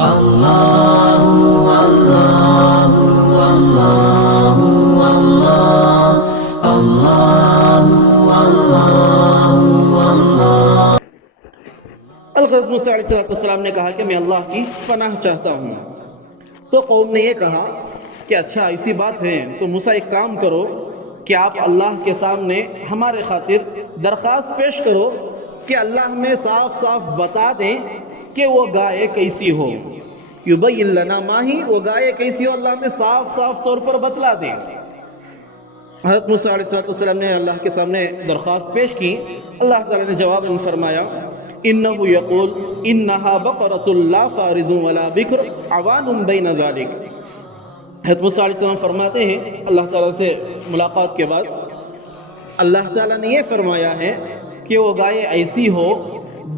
الحضرت موسیٰ علیہ السلام نے کہا کہ میں اللہ کی پناہ چاہتا ہوں. تو قوم نے یہ کہا کہ اچھا ایسی بات ہے تو موسیٰ ایک کام کرو کہ آپ اللہ کے سامنے ہمارے خاطر درخواست پیش کرو کہ اللہ ہمیں صاف صاف بتا دیں کہ وہ گائے کیسی ہو. یبین لنا ما ہی، وہ گائے کیسی ہو اللہ ہمیں صاف صاف طور پر بتلا دیں. حضرت موسیٰ علیہ السلام نے اللہ کے سامنے درخواست پیش کی. اللہ تعالیٰ نے جواب میں فرمایا انه یقول انها بقرۃ لا فارض ولا بکر عوان بین ذلک. حضرت موسیٰ علیہ السلام فرماتے ہیں اللہ تعالیٰ سے ملاقات کے بعد اللہ تعالیٰ نے یہ فرمایا ہے کہ وہ گائے ایسی ہو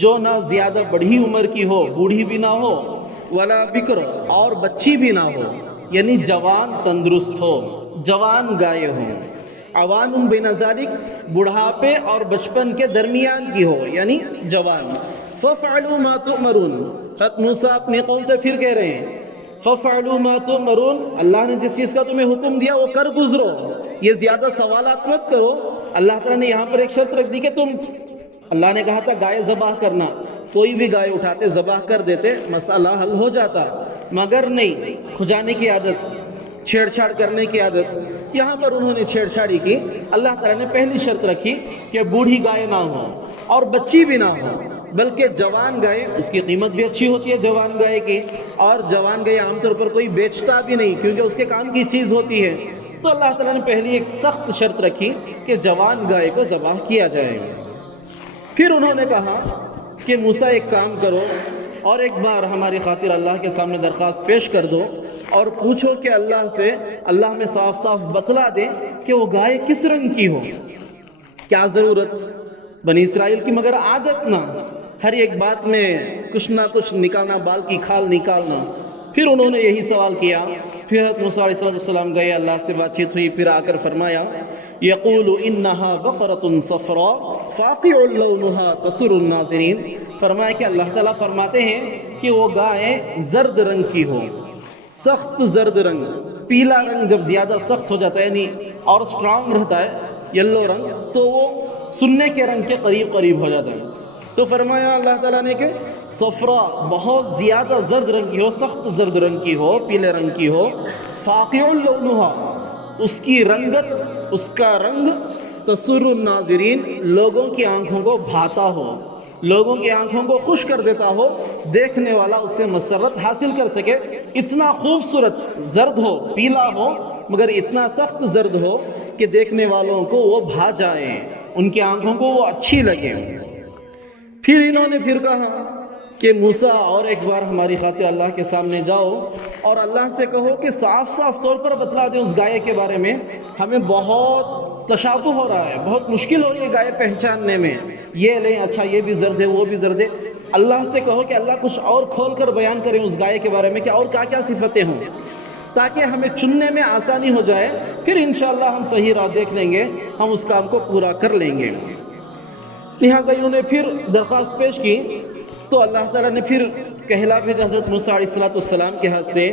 جو نہ زیادہ بڑھی عمر کی ہو، بوڑھی بھی نہ ہو، ولا بکر اور بچی بھی نہ ہو، یعنی جوان تندرست ہو، جوان گائے ہوں. عوان بین ذالک، بڑھاپے اور بچپن کے درمیان کی ہو، یعنی جوان. فَفْعَلُوا مَا تُؤْمَرُونَ، حضرت موسیٰ اپنی قوم سے پھر کہہ رہے ہیں فَفْعَلُوا مَا تُؤْمَرُونَ، اللہ نے جس چیز کا تمہیں حکم دیا وہ کر گزرو، یہ زیادہ سوالات مت کرو. اللہ تعالیٰ نے یہاں پر ایک شرط رکھ دی کہ اللہ نے کہا تھا گائے ذبح کرنا، کوئی بھی گائے اٹھاتے ذبح کر دیتے، مسئلہ حل ہو جاتا، مگر نہیں، کھجانے کی عادت، چھیڑ چھاڑ کرنے کی عادت. یہاں پر انہوں نے چھیڑ چھاڑی کی. اللہ تعالیٰ نے پہلی شرط رکھی کہ بوڑھی گائے نہ ہو اور بچی بھی نہ ہو، بلکہ جوان گائے، اس کی قیمت بھی اچھی ہوتی ہے جوان گائے کی، اور جوان گائے عام طور پر کوئی بیچتا بھی نہیں کیونکہ اس کے کام کی چیز ہوتی ہے. تو اللہ تعالیٰ نے پہلی ایک سخت شرط رکھی کہ جوان گائے کو ذبح کیا جائے. پھر انہوں نے کہا کہ موسیٰ ایک کام کرو اور ایک بار ہماری خاطر اللہ کے سامنے درخواست پیش کر دو اور پوچھو کہ اللہ سے اللہ ہمیں صاف صاف بتلا دے کہ وہ گائے کس رنگ کی ہو. کیا ضرورت بنی اسرائیل کی مگر عادت نہ، ہر ایک بات میں کچھ نہ کچھ نکالنا، بال کی کھال نکالنا. پھر انہوں نے یہی سوال کیا. پھر حضرت موسیٰ علیہ السلام گئے، اللہ سے بات چیت ہوئی، پھر آ کر فرمایا یقول انہا بقرۃ صفراء فاقع لونہا تسر الناظرین. فرمایا کہ اللہ تعالیٰ فرماتے ہیں کہ وہ گائے زرد رنگ کی ہو، سخت زرد رنگ. پیلا رنگ جب زیادہ سخت ہو جاتا ہے یعنی اور اسٹرانگ رہتا ہے، یلو رنگ، تو وہ سننے کے رنگ کے قریب قریب ہو جاتا ہے. تو فرمایا اللہ تعالیٰ نے کہ صفرا، بہت زیادہ زرد رنگ کی ہو، سخت زرد رنگ کی ہو، پیلے رنگ کی ہو. فاقع لونہا، اس کی رنگت، اس کا رنگ تسر الناظرین، لوگوں کی آنکھوں کو بھاتا ہو، لوگوں کی آنکھوں کو خوش کر دیتا ہو، دیکھنے والا اس سے مسرت حاصل کر سکے. اتنا خوبصورت زرد ہو، پیلا ہو، مگر اتنا سخت زرد ہو کہ دیکھنے والوں کو وہ بھا جائیں، ان کی آنکھوں کو وہ اچھی لگے. پھر انہوں نے پھر کہا کہ موسیٰ اور ایک بار ہماری خاطر اللہ کے سامنے جاؤ اور اللہ سے کہو کہ صاف صاف طور پر بتلا دیں اس گائے کے بارے میں. ہمیں بہت تشابہ ہو رہا ہے، بہت مشکل ہو رہی ہے گائے پہچاننے میں، یہ لیں اچھا یہ بھی زرد ہے وہ بھی زرد ہے. اللہ سے کہو کہ اللہ کچھ اور کھول کر بیان کریں اس گائے کے بارے میں کہ اور کیا کیا صفتیں ہوں، تاکہ ہمیں چننے میں آسانی ہو جائے. پھر انشاءاللہ ہم صحیح راہ دیکھ لیں گے، ہم اس کام کو پورا کر لیں گے. لہٰذا انہوں نے پھر درخواست پیش کی تو اللہ تعالیٰ نے پھر کہلا بھیجا حضرت موسیٰ علیہ السلام کے ہاتھ سے.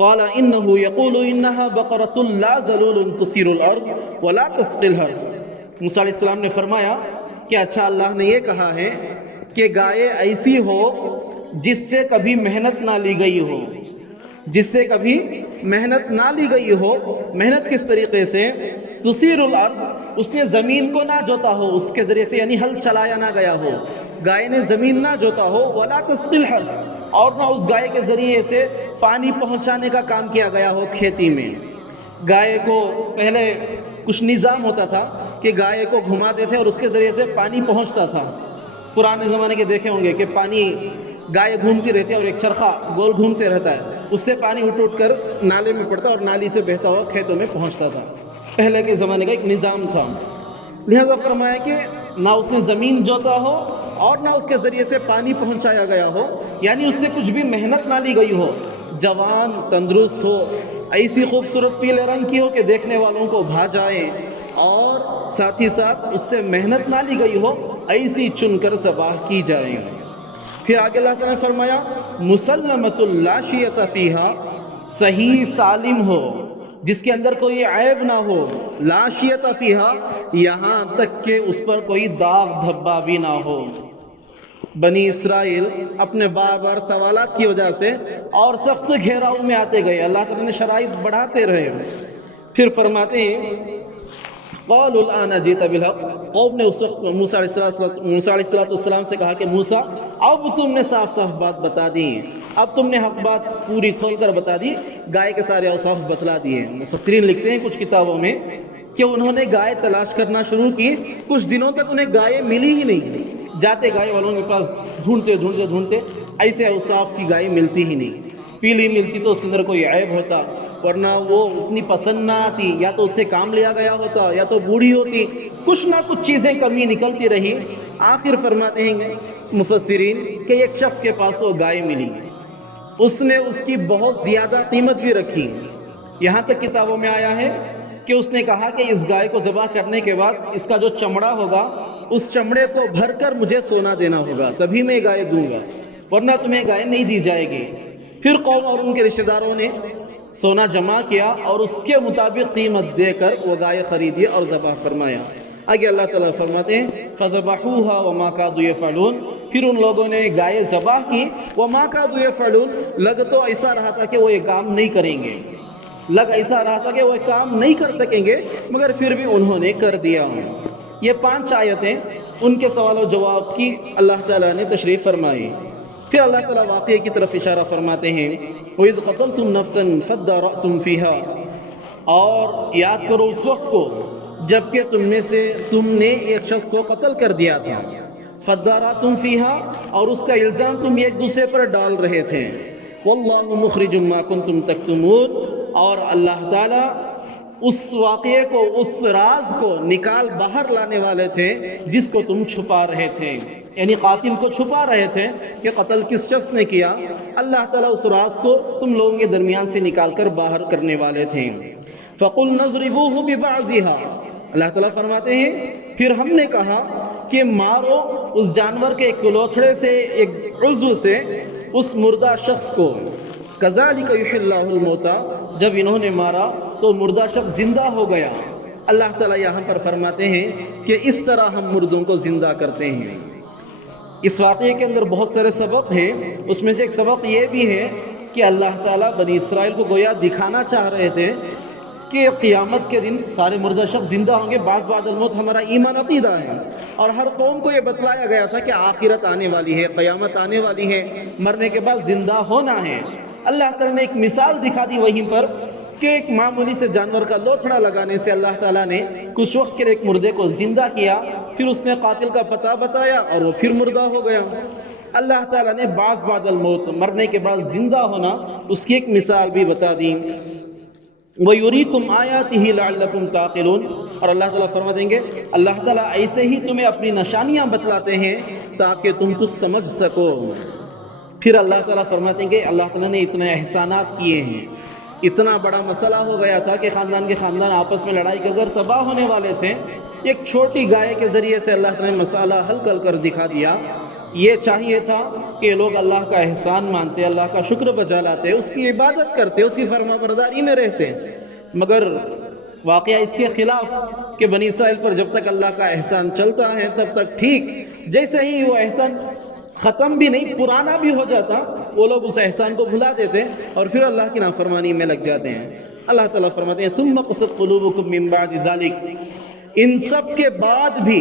قال انه يقول انها بقرۃ لا ذلول تثير الارض ولا تسقي الحرث. موسیٰ علیہ السلام نے فرمایا کہ اچھا اللہ نے یہ کہا ہے کہ گائے ایسی ہو جس سے کبھی محنت نہ لی گئی ہو، جس سے کبھی محنت نہ لی گئی ہو. محنت کس طریقے سے؟ تثیر الارض، اس نے زمین کو نہ جوتا ہو، اس کے ذریعے سے یعنی ہل چلایا نہ گیا ہو، گائے نے زمین نہ جوتا ہو. ولا تسقی الحرث، اور نہ اس گائے کے ذریعے سے پانی پہنچانے کا کام کیا گیا ہو کھیتی میں. گائے کو پہلے کچھ نظام ہوتا تھا کہ گائے کو گھماتے تھے اور اس کے ذریعے سے پانی پہنچتا تھا. پرانے زمانے کے دیکھے ہوں گے کہ پانی گائے گھومتی رہتی ہے اور ایک چرخہ گول گھومتے رہتا ہے، اس سے پانی اٹھ کر نالے میں پڑتا اور نالی سے بہتا ہوا کھیتوں میں پہنچتا تھا. پہلے کے زمانے کا ایک نظام تھا. لہذا فرمایا کہ نہ اس نے زمین جوتا ہو اور نہ اس کے ذریعے سے پانی پہنچایا گیا ہو، یعنی اس سے کچھ بھی محنت نہ لی گئی ہو. جوان تندرست ہو، ایسی خوبصورت پیلے رنگ کی ہو کہ دیکھنے والوں کو بھا جائے، اور ساتھ ہی ساتھ اس سے محنت نہ لی گئی ہو، ایسی چن کر ذبح کی جائے. پھر آگے اللہ تعالیٰ نے فرمایا مسلمۃ لا شیۃ فیہا، صحیح سالم ہو جس کے اندر کوئی عیب نہ ہو، لا شیۃ فیہا یہاں تک کہ اس پر کوئی داغ دھبا بھی نہ ہو۔ بنی اسرائیل اپنے بار بار سوالات کی وجہ سے اور سخت گھیراؤ میں آتے گئے، اللہ تعالیٰ نے شرائط بڑھاتے رہے۔ پھر فرماتے ہیں قالوا الآن جئت بالحق، قوم نے اس وقت موسیٰ علیہ السلام سے کہا کہ موسیٰ اب تم نے صاف صاف بات بتا دی، اب تم نے حق بات پوری کھول کر بتا دی، گائے کے سارے اوصاف بتلا دیے۔ مفسرین لکھتے ہیں کچھ کتابوں میں کہ انہوں نے گائے تلاش کرنا شروع کی، کچھ دنوں تک انہیں گائے ملی ہی نہیں، جاتے گائے والوں کے پاس ڈھونڈتے ایسے اوصاف کی گائے ملتی ہی نہیں، پیلی ملتی تو اس کے اندر کوئی عیب ہوتا، ورنہ وہ اتنی پسند نہ آتی، یا تو اس سے کام لیا گیا ہوتا یا تو بوڑھی ہوتی، کچھ نہ کچھ چیزیں کمی نکلتی رہی۔ آخر فرماتے ہیں مفسرین کہ ایک شخص کے پاس وہ گائے ملی، اس نے اس کی بہت زیادہ قیمت بھی رکھی، یہاں تک کتابوں میں آیا ہے کہ اس نے کہا کہ اس گائے کو ذبح کرنے کے بعد اس کا جو چمڑا ہوگا اس چمڑے کو بھر کر مجھے سونا دینا ہوگا، تبھی میں گائے دوں گا، ورنہ تمہیں گائے نہیں دی جائے گی۔ پھر قوم اور ان کے رشتہ داروں نے سونا جمع کیا اور اس کے مطابق قیمت دے کر وہ گائے خریدی اور ذبح فرمایا۔ آگے اللہ تعالیٰ فرماتے ہیں فَذَبَحُوهَا وَمَا كَادُوا يَفْعَلُونَ، پھر ان لوگوں نے گائے ذبح کی، وَمَا كَادُوا يَفْعَلُونَ، لگ تو ایسا رہا تھا کہ وہ یہ کام نہیں کریں گے، لگ ایسا رہا تھا کہ وہ کام نہیں کر سکیں گے، مگر پھر بھی انہوں نے کر دیا۔ یہ 5 آیتیں ان کے سوال و جواب کی اللہ تعالیٰ نے تشریح فرمائی۔ پھر اللہ تعالیٰ واقعے کی طرف اشارہ فرماتے ہیں وَإِذْ قَتَلْتُمْ نَفْسًا فَادَّارَأْتُمْ فِيهَا، اور یاد کرو اس وقت کو جبکہ تم نے ایک شخص کو قتل کر دیا تھا، فَادَّارَأْتُمْ فِيهَا، اور اس کا الزام تم ایک دوسرے پر ڈال رہے تھے، وَاللَّهُ مُخْرِجٌ مَا كُنْتُمْ تَكْتُمُونَ، اور اللہ تعالیٰ اس واقعے کو، اس راز کو نکال باہر لانے والے تھے جس کو تم چھپا رہے تھے، یعنی قاتل کو چھپا رہے تھے کہ قتل کس شخص نے کیا، اللہ تعالیٰ اس راز کو تم لوگوں کے درمیان سے نکال کر باہر کرنے والے تھے۔ فَقُلْنَا اضْرِبُوهُ بِبَعْضِهَا، اللہ تعالیٰ فرماتے ہیں پھر ہم نے کہا کہ مارو اس جانور کے ایک لوتھڑے سے، ایک عضو سے اس مردہ شخص کو، كَذَلِكَ يُحْيِي اللَّهُ الْمَوْتَى، جب انہوں نے مارا تو مردہ شخص زندہ ہو گیا۔ اللہ تعالیٰ یہاں پر فرماتے ہیں کہ اس طرح ہم مردوں کو زندہ کرتے ہیں۔ اس واقعے کے اندر بہت سارے سبق ہیں، اس میں سے ایک سبق یہ بھی ہے کہ اللہ تعالیٰ بنی اسرائیل کو گویا دکھانا چاہ رہے تھے کہ قیامت کے دن سارے مردہ شخص زندہ ہوں گے، بعد الموت ہمارا ایمان عقیدہ ہے، اور ہر قوم کو یہ بتلایا گیا تھا کہ آخرت آنے والی ہے، قیامت آنے والی ہے، مرنے کے بعد زندہ ہونا ہے۔ اللہ تعالیٰ نے ایک مثال دکھا دی وہیں پر کہ ایک معمولی سے جانور کا لوتھڑا لگانے سے اللہ تعالیٰ نے کچھ وقت کے لیے ایک مردے کو زندہ کیا، پھر اس نے قاتل کا پتہ بتایا اور وہ پھر مردہ ہو گیا۔ اللہ تعالیٰ نے بعد الموت، مرنے کے بعد زندہ ہونا، اس کی ایک مثال بھی بتا دی۔ وَيُرِيكُمْ آيَاتِهِ لَعَلَّكُمْ تَعْقِلُونَ، اور اللہ تعالیٰ فرما دیں گے اللہ تعالیٰ ایسے ہی تمہیں اپنی نشانیاں بتلاتے ہیں تاکہ تم کچھ سمجھ سکو۔ پھر اللہ تعالیٰ فرماتے ہیں کہ اللہ تعالیٰ نے اتنے احسانات کیے ہیں، اتنا بڑا مسئلہ ہو گیا تھا کہ خاندان کے خاندان آپس میں لڑائی کر کر تباہ ہونے والے تھے، ایک چھوٹی گائے کے ذریعے سے اللہ تعالیٰ نے مسئلہ حل کر دکھا دیا۔ یہ چاہیے تھا کہ لوگ اللہ کا احسان مانتے، اللہ کا شکر بجا لاتے، اس کی عبادت کرتے، اس کی فرما برداری میں رہتے، مگر واقعہ اس کے خلاف کہ بنی اسرائیل پر جب تک اللہ کا احسان چلتا ہے تب تک ٹھیک، جیسے ہی وہ احسان ختم بھی نہیں پرانا بھی ہو جاتا وہ لوگ اس احسان کو بھلا دیتے اور پھر اللہ کی نافرمانی میں لگ جاتے ہیں۔ اللہ تعالیٰ فرماتے ہیں ثم قست قلوبکم من بعد ذلک، ان سب کے بعد بھی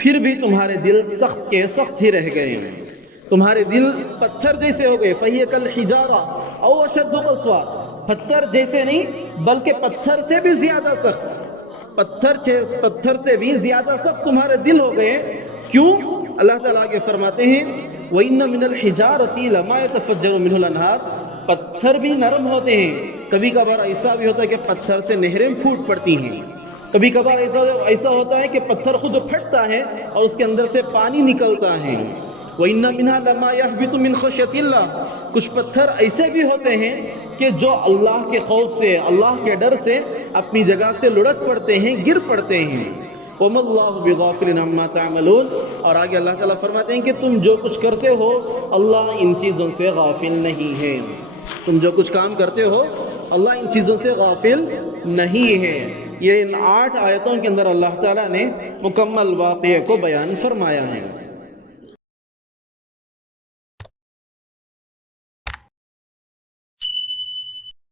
پھر بھی تمہارے دل سخت کے سخت ہی رہ گئے ہیں، تمہارے دل پتھر جیسے ہو گئے، فہی کالحجارہ او اشد قسوہ، پتھر جیسے نہیں بلکہ پتھر سے بھی زیادہ سخت، پتھر سے بھی زیادہ سخت تمہارے دل ہو گئے۔ کیوں؟ اللہ تعالیٰ آگے فرماتے ہیں وَإِنَّ مِنَ الْحِجَارَةِ لَمَا يَتَفَجَّرُ مِنْهُ الْأَنْهَارُ، پتھر بھی نرم ہوتے ہیں، کبھی کبھار ایسا بھی ہوتا ہے کہ پتھر سے نہریں پھوٹ پڑتی ہیں، کبھی کبھار ایسا ہوتا ہے کہ پتھر خود پھٹتا ہے اور اس کے اندر سے پانی نکلتا ہے۔ وَإِنَّ مِنْهَا لَمَا يَهْبِطُ مِنْ خَشْيَةِ اللَّهِ، کچھ پتھر ایسے بھی ہوتے ہیں کہ جو اللہ کے خوف سے، اللہ کے ڈر سے اپنی جگہ سے لڑک پڑتے ہیں، گر پڑتے ہیں۔ وَمَا اللَّهُ بِغَافِلٍ عَمَّا تَعْمَلُونَ، اور آگے اللہ تعالیٰ فرماتے ہیں کہ تم جو کچھ کرتے ہو اللہ ان چیزوں سے غافل نہیں ہے. تم جو کچھ کام کرتے ہو اللہ ان چیزوں سے غافل نہیں ہے. یہ ان 8 آیتوں کے اندر اللہ تعالیٰ نے مکمل واقعے کو بیان فرمایا ہے.